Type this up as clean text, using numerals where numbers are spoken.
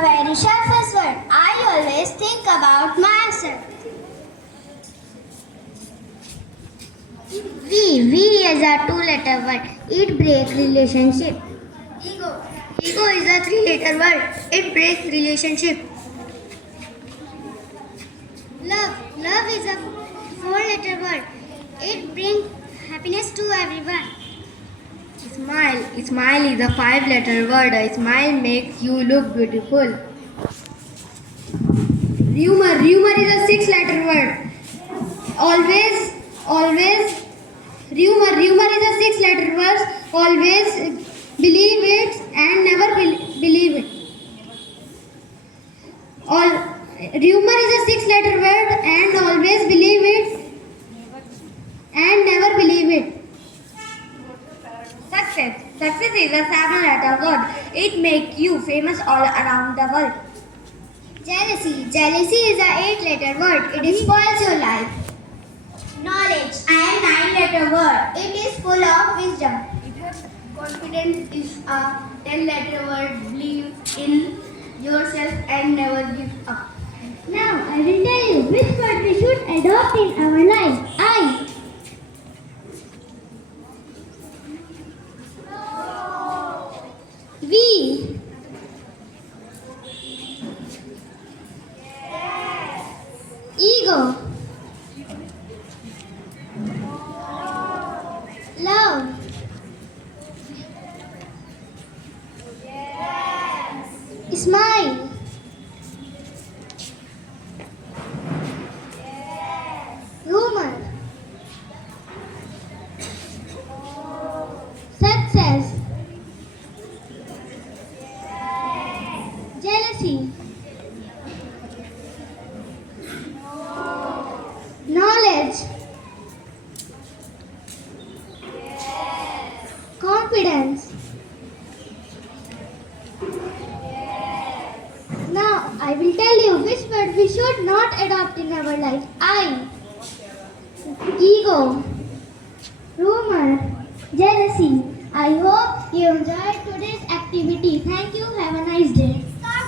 a very selfish word. I always think about myself. V is a two-letter word. It breaks relationship. Ego. Ego is a three-letter word. It breaks relationship. Love. Love is a four-letter word. It brings happiness to everyone. Smile. Smile is a five-letter word. A smile makes you look beautiful. Rumor. Rumor is a six-letter word. Always. Rumor. Rumor is a six-letter word. Always believe it and never believe it. Rumor is a six-letter word and always believe it and never believe it. Success. Success is a seven-letter word. It makes you famous all around the world. Jealousy. Jealousy is a eight-letter word. It spoils your life. Knowledge. I am nine-letter word. It is full of wisdom. Confidence is a 10-letter word. Believe in yourself and never give up. Now I will tell you which word we should adopt in our life. I. V. Ego. Love. Smile. Rumor. Success. Jealousy. Knowledge. Confidence. Now I will tell you which word we should not adopt in our life. I. Ego. Rumor. Jealousy. I hope you enjoyed today's activity. Thank you. Have a nice day.